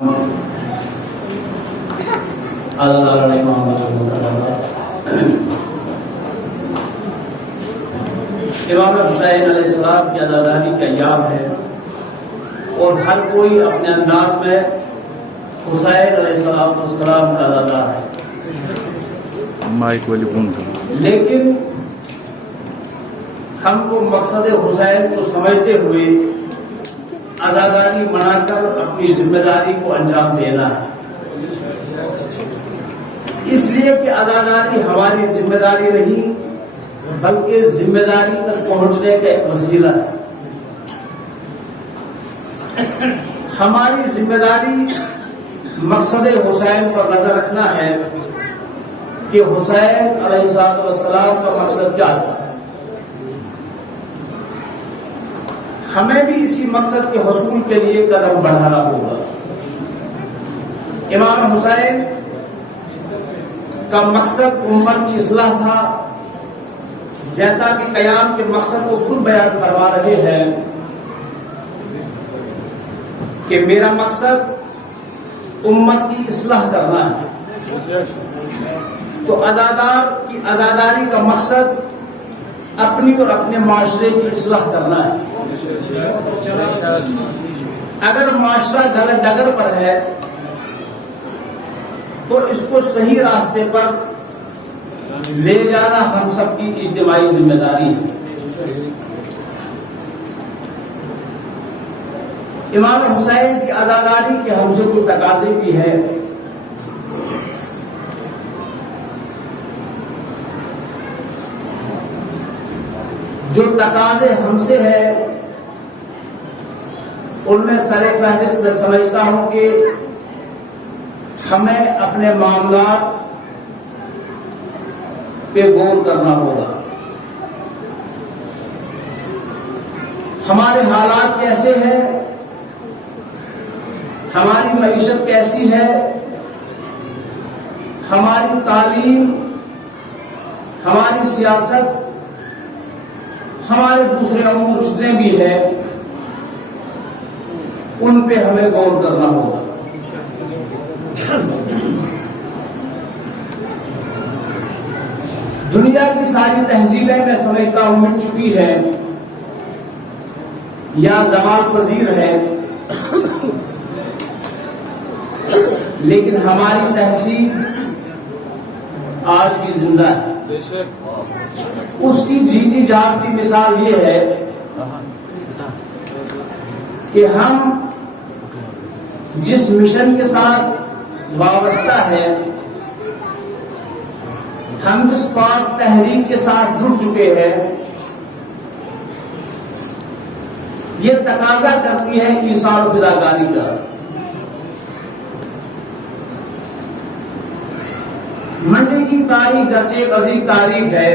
امام حسین علیہ السلام کی عزاداری کا ایام ہے اور ہر کوئی اپنے انداز میں حسین علیہ السلام کا عزادار ہے، لیکن ہم کو مقصد حسین کو سمجھتے ہوئے عزاداری منا کر اپنی ذمہ داری کو انجام دینا ہے، اس لیے کہ عزاداری ہماری ذمہ داری نہیں بلکہ ذمہ داری تک پہنچنے کا ایک وسیلہ ہے۔ ہماری ذمہ داری مقصد حسین پر نظر رکھنا ہے کہ حسین علیہ السلام کا مقصد کیا تھا، ہمیں بھی اسی مقصد کے حصول کے لیے قدم بڑھانا ہوگا۔ امام حسین کا مقصد امت کی اصلاح تھا، جیسا کہ قیام کے مقصد کو خود بیان کروا رہے ہیں کہ میرا مقصد امت کی اصلاح کرنا ہے، تو عزادار کی عزاداری کا مقصد اپنی اور اپنے معاشرے کی اصلاح کرنا ہے۔ اگر معاشرہ غلط ڈگر پر ہے تو اس کو صحیح راستے پر لے جانا ہم سب کی اجتماعی ذمہ داری ہے۔ امام حسین کی عزاداری کے ہم سے کچھ تقاضے بھی ہیں۔ جو تقاضے ہم سے ہیں ان میں سر فہرست میں سمجھتا ہوں کہ ہمیں اپنے معاملات پہ غور کرنا ہوگا۔ ہمارے حالات کیسے ہیں، ہماری معیشت کیسی ہے، ہماری تعلیم، ہماری سیاست، ہمارے دوسرے امور جتنے بھی ہیں ان پہ ہمیں غور کرنا ہوگا۔ دنیا کی ساری تہذیبیں میں سمجھتا ہوں مٹ چکی ہے یا زوال پذیر ہے، لیکن ہماری تہذیب آج بھی زندہ ہے۔ اس کی جیتی جاگتی مثال یہ ہے کہ ہم جس مشن کے ساتھ وابستہ ہے، ہم جس پاک تحریک کے ساتھ جڑ چکے ہیں، یہ تقاضا کرتی ہے ایثار و فداکاری کا۔ منڈی کی تاریخ گرچہ ایک عظیم تاریخ ہے،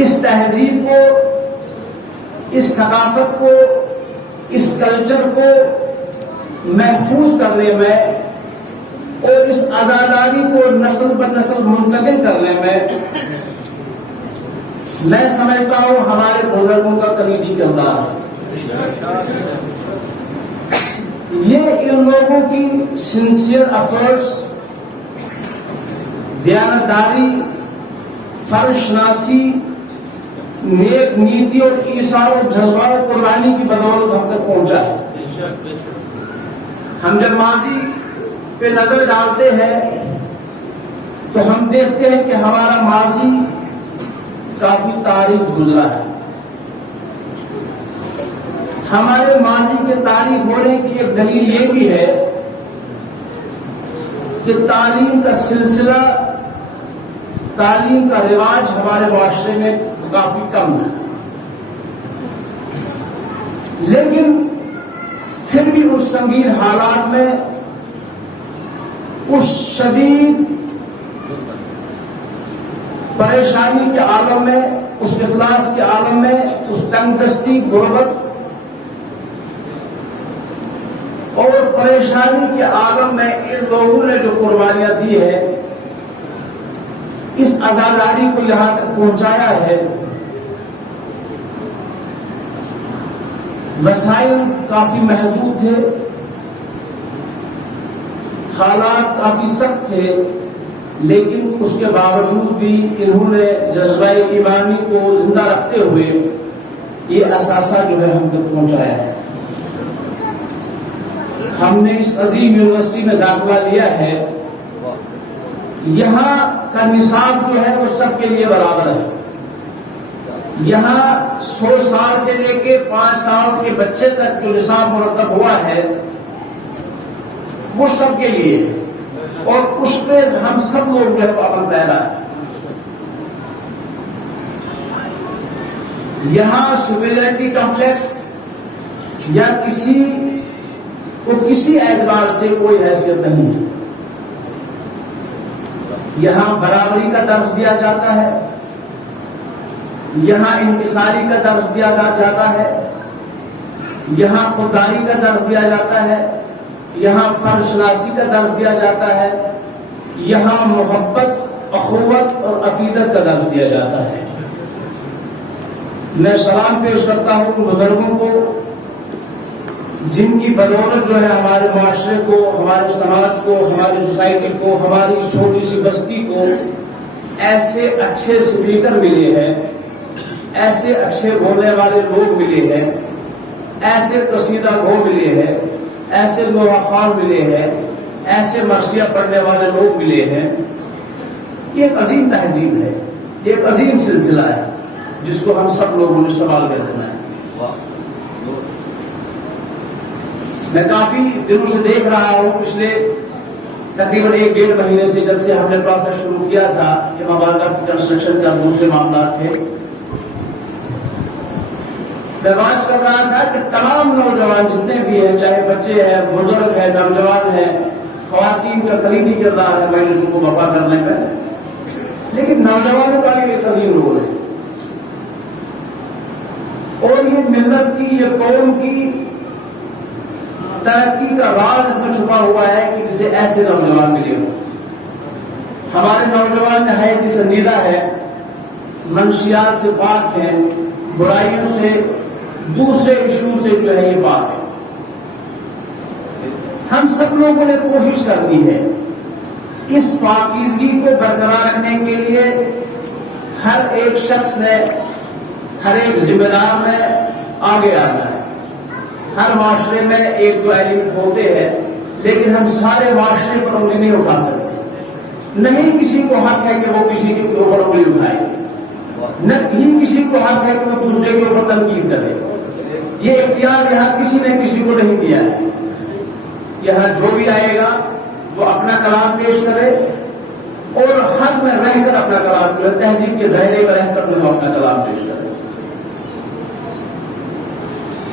اس تہذیب کو، اس ثقافت کو، اس کلچر کو محفوظ کرنے میں اور اس عزاداری کو نسل پر نسل منتقل کرنے میں سمجھتا ہوں ہمارے بزرگوں کا کلیدی کردار ہے۔ یہ ان لوگوں کی سنسیئر ایفرٹس، دیانتداری، فرض شناسی، نیک نیتی اور ایثار و جذبہ و قربانی کی بدولت ہم تک پہنچا ہے۔ ہم جب ماضی پہ نظر ڈالتے ہیں تو ہم دیکھتے ہیں کہ ہمارا ماضی کافی تاریخ گزرا ہے۔ ہمارے ماضی کے تاریخ ہونے کی ایک دلیل یہ بھی ہے کہ تعلیم کا سلسلہ، تعلیم کا رواج ہمارے معاشرے میں کافی کم ہے، لیکن پھر بھی اس سنگین حالات میں، اس شدید پریشانی کے عالم میں، اس افلاس کے عالم میں، اس تنگ دستی، غربت اور پریشانی کے عالم میں ان لوگوں نے جو قربانیاں دی ہے، اس عزاداری کو یہاں تک پہنچایا ہے، وسائل کافی محدود تھے، حالات کافی سخت تھے، لیکن اس کے باوجود بھی انہوں نے جذبہ ایمانی کو زندہ رکھتے ہوئے یہ اثاثہ جو ہے ہم تک پہنچایا ہے۔ ہم نے اس عظیم یونیورسٹی میں داخلہ لیا ہے، یہاں کا نصاب جو ہے وہ سب کے لیے برابر ہے۔ یہاں 100 سال سے لے کے 5 سال کے بچے تک جو نصاب مرتب ہوا ہے وہ سب کے لیے ہے، اور اس پہ ہم سب لوگ جو ہے وہ عمل پیرا ہے۔ یہاں سپیریورٹی کمپلیکس یا کسی کو کسی اعتبار سے کوئی حیثیت نہیں ہے۔ یہاں برابری کا درس دیا جاتا ہے، یہاں انکساری کا درس دیا جاتا ہے، یہاں خودداری کا درس دیا جاتا ہے، یہاں فرد شناسی کا درس دیا جاتا ہے، یہاں محبت، اخوت اور عقیدت کا درس دیا جاتا ہے۔ میں سلام پیش کرتا ہوں بزرگوں کو، جن کی بدولت جو ہے ہمارے معاشرے کو، ہمارے سماج کو، ہماری سوسائٹی کو، ہماری چھوٹی سی بستی کو ایسے اچھے اسپیکر ملے ہیں، ایسے اچھے بولنے والے لوگ ملے ہیں، ایسے قصیدہ گو ملے ہیں، ایسے لوحہ خوان ملے ہیں، ایسے مرثیہ پڑھنے والے لوگ ملے ہیں۔ یہ ایک عظیم تہذیب ہے، یہ ایک عظیم سلسلہ ہے جس کو ہم سب لوگوں نے استعمال کر دینا ہے۔ میں کافی دنوں سے دیکھ رہا ہوں، پچھلے تقریباً 1-1.5 مہینے سے جب سے ہم نے پروسیس شروع کیا تھا، امام بارگاہ کنسٹرکشن کا دوسرے معاملات تھے، میں بات کر رہا تھا کہ تمام نوجوان جتنے بھی ہیں، چاہے بچے ہیں، بزرگ ہیں، نوجوان ہیں، خواتین کا کلیدی کردار ہے مجلسوں کو برپا کرنے میں، لیکن نوجوانوں کا بھی ایک عظیم رول ہے، اور یہ ملت کی، یہ قوم کی ترقی کا راز اس میں چھپا ہوا ہے کہ جسے ایسے نوجوان ملے ہو۔ ہمارے نوجوان نہایت ہی سنجیدہ ہے، منشیات سے پاک ہیں، برائیوں سے، دوسرے ایشو سے جو ہے یہ پاک ہے۔ ہم سب لوگوں نے کوشش کرنی ہے اس پاکیزگی کو برقرار رکھنے کے لیے۔ ہر ایک شخص نے، ہر ایک ذمہ دار نے آگے آنا ہے۔ ہر معاشرے میں 1-2 ایلیمنٹ ہوتے ہیں، لیکن ہم سارے معاشرے پر انگلی نہیں اٹھا سکتے۔ نہیں کسی کو حق ہے کہ وہ کسی کے اوپر انگلی اٹھائے، نہ ہی کسی کو حق ہے کہ وہ دوسرے کے اوپر تنقید کرے۔ یہ اختیار یہاں کسی نے کسی کو نہیں دیا ہے۔ یہاں جو بھی آئے گا وہ اپنا کلام پیش کرے، اور حق میں رہ کر اپنا کلام جو ہے، تہذیب کے دائرے میں رہ کر جو ہے اپنا کلام پیش کرے۔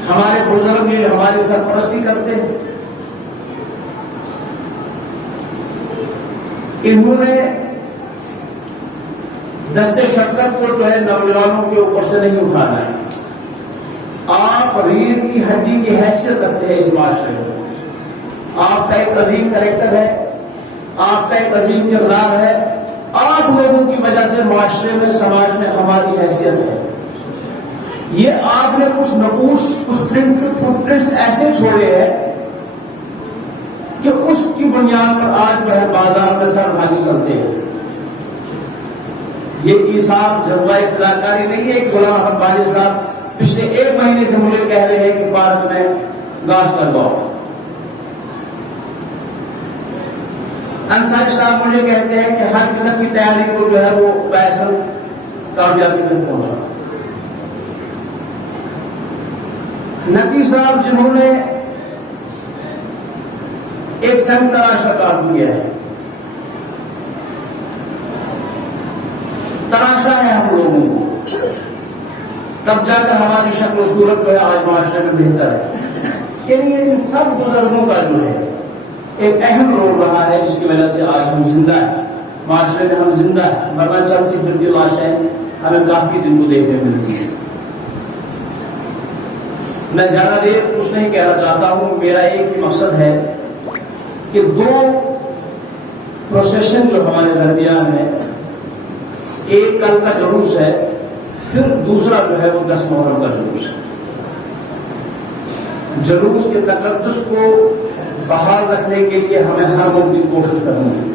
ہمارے بزرگ یہ ہماری سرپرستی کرتے ہیں، انہوں نے دستے شکر کو جو ہے نوجوانوں کے اوپر سے نہیں اٹھانا ہے۔ آپ ریڑھ کی ہڈی کی حیثیت رکھتے ہیں اس معاشرے میں، آپ کا ایک عظیم کریکٹر ہے، آپ کا ایک عظیم کردار ہے، آپ لوگوں کی وجہ سے معاشرے میں، سماج میں ہماری حیثیت ہے۔ یہ آپ نے کچھ نقوش، کچھ فٹ پرنٹس ایسے چھوڑے ہیں کہ اس کی بنیاد پر آج جو ہے بازار میں سر اٹھا کے چلتے ہیں۔ یہ ایثار جذبہ فداکاری نہیں ہے کہ غلام احمد بانی صاحب پچھلے 1 مہینے سے مجھے کہہ رہے ہیں کہ پارک میں گھاس لگاؤ، انصاری صاحب مجھے کہتے ہیں کہ ہر قسم کی تیاری کو جو ہے وہ پیسل کامیابی تک پہنچا۔ نقی صاحب جنہوں نے ایک سنگ تراشا کام کیا ہے، تراشا ہے ہم لوگوں کو، تب جا کر ہماری شکل و صورت جو ہے آج معاشرے میں بہتر ہے۔ یعنی ان سب بزرگوں کا جو ہے ایک اہم رول رہا ہے، جس کی وجہ سے آج ہم زندہ ہیں، معاشرے میں ہم زندہ ہیں، ورنہ چلتی پھرتی لاشیں ہمیں کافی دن کو دیکھنے ملتی ہیں۔ میں زیادہ دیر کچھ نہیں کہنا چاہتا ہوں، میرا ایک ہی مقصد ہے کہ 2 پروسیشن جو ہمارے درمیان ہے، ایک کل کا جلوس ہے، پھر دوسرا جو ہے وہ 10 محرم کا جلوس ہے۔ جلوس کے تقدس کو بحال رکھنے کے لیے ہمیں ہر ممکن کوشش کرنی ہے.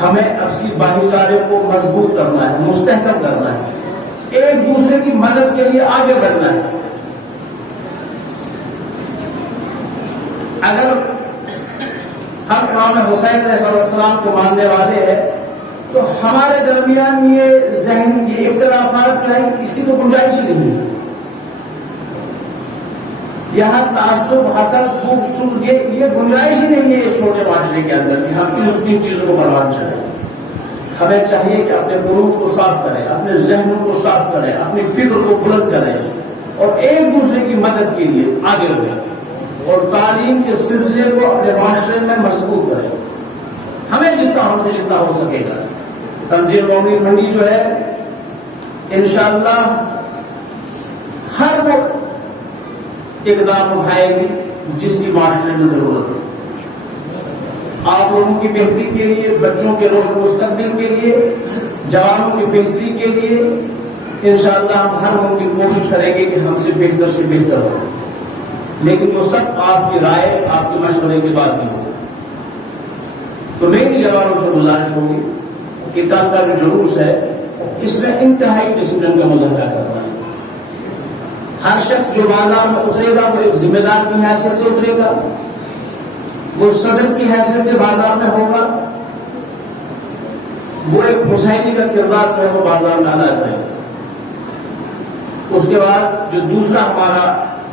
ہمیں اپسی بھائی چارے کو مضبوط کرنا ہے, مستحکم کرنا ہے, ایک دوسرے کی مدد کے لیے آگے بڑھنا ہے. اگر ہم امام حسین علیہ السلام کو ماننے والے ہیں تو ہمارے درمیان یہ ذہن یہ اختلافات جو ہے اس کی تو گنجائش ہی نہیں ہے. یہاں تعصب, حسد, بغض, یہ گنجائش ہی نہیں ہے اس چھوٹے معاشرے کے اندر کہ ہم ان چیزوں کو پروان چڑھیں. ہمیں چاہیے کہ اپنے قلوب کو صاف کریں, اپنے ذہنوں کو صاف کریں, اپنی فکر کو بلند کریں اور ایک دوسرے کی مدد کے لیے آگے بڑھیں اور تعلیم کے سلسلے کو اپنے معاشرے میں مضبوط کریں. ہمیں ہم سے جتنا ہو سکے گا. تنظیم مومنین منڈی جو ہے انشاءاللہ ہر وہ اقدام اٹھائے گی جس کی معاشرے میں ضرورت ہے. آپ لوگوں کی بہتری کے لیے, بچوں کے روشن مستقبل کے لیے, جوانوں کی بہتری کے لیے انشاءاللہ ہم ہر ممکن کوشش کریں گے کہ ہم سے بہتر ہو, لیکن وہ سب آپ کی رائے, آپ کے مشورے کے بعد نہیں ہوگا. تو میری جوانوں سے گزارش ہوگی کہ کل کا جو جلوس ہے اس میں انتہائی ڈسپلن کا مظاہرہ کرنا ہے. ہر شخص جو بازار میں اترے گا وہ ایک ذمہ دار کی حیثیت سے اترے گا, وہ صدر کی حیثیت سے بازار میں ہوگا, وہ ایک حسینی کا کردار جو ہے وہ بازار میں ادا کرے گا. اس کے بعد جو دوسرا ہمارا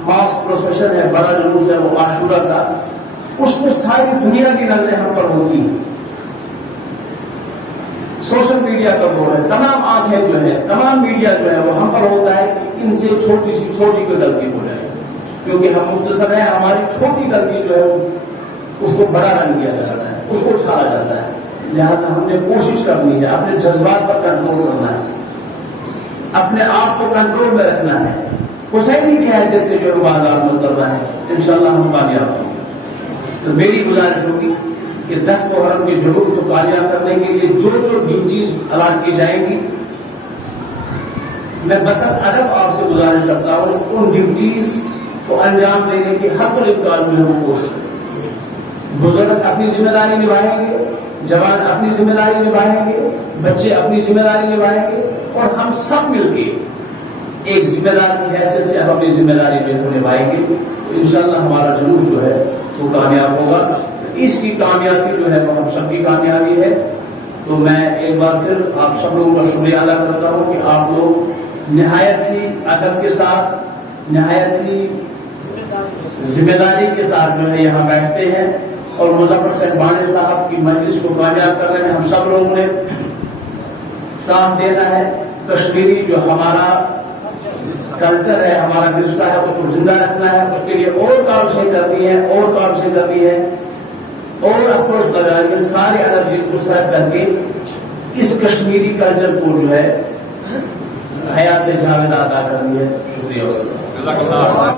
ماس پروسیشن ہے, بڑا جلوس ہے, وہ عاشورہ کا, اس میں ساری دنیا کی نظریں ہم پر ہوتی ہیں. سوشل میڈیا کا دور ہے, تمام آنکھیں جو ہے, تمام میڈیا جو ہے وہ ہم پر ہوتا ہے کہ ان سے چھوٹی سی چھوٹی کوئی غلطی ہو جائے, کیونکہ ہم مختصر ہیں, ہماری چھوٹی غلطی جو ہے اس کو بڑا رنگ دیا جاتا ہے, اس کو چھاڑا جاتا ہے. لہذا ہم نے کوشش کرنی ہے اپنے جذبات پر کنٹرول کرنا ہے, اپنے آپ کو کنٹرول میں رکھنا ہے, حسینی کی حیثیت سے جو ہے بازار میں اترنا ہے. انشاءاللہ ہم کامیاب ہوں گے. تو میری گزارش ہوگی کہ 10 محرم کے جلوس کو کامیاب کرنے کے لیے جو ڈیوٹیز الاٹ کی جائیں گی, میں بسر ادب آپ سے گزارش کرتا ہوں ان ڈیوٹیز کو انجام دینے کی حق الامکان میں ہم کوشش کریں. بزرگ اپنی ذمہ داری نبھائیں گے, جوان اپنی ذمہ داری نبھائیں گے, بچے اپنی ذمہ داری نبھائیں گے, اور ہم سب مل کے ایک ذمہ دار کی حیثیت سے ہم اپنی ذمہ داری جو ہے نبھائیں گے. تو انشاءاللہ ہمارا جلوس جو ہے وہ کامیاب ہوگا. اس کی کامیابی جو ہے وہ ہم سب کی کامیابی ہے. تو میں ایک بار پھر آپ سب لوگوں کا شکریہ ادا کرتا ہوں کہ آپ لوگ نہایت ہی ادب کے ساتھ, نہایت ہی ذمہ داری کے ساتھ جو ہے یہاں بیٹھتے ہیں اور مظفر صاحبانی صاحب کی مجلس کو کامیاب کرنے میں ہم سب لوگوں نے ساتھ دینا ہے. کشمیری جو ہمارا کلچر ہے, ہمارا ورثہ ہے, اس کو زندہ رکھنا ہے. اس کے لیے اور کاوشیں کرنی ہے, اور کاوشیں کرنی ہے, اور افسوس لگانی ہے. سارے انرجیز کو صرف کر کے اس کشمیری کلچر کو جو ہے حیات جاوید ادا کرنی ہے. شکریہ.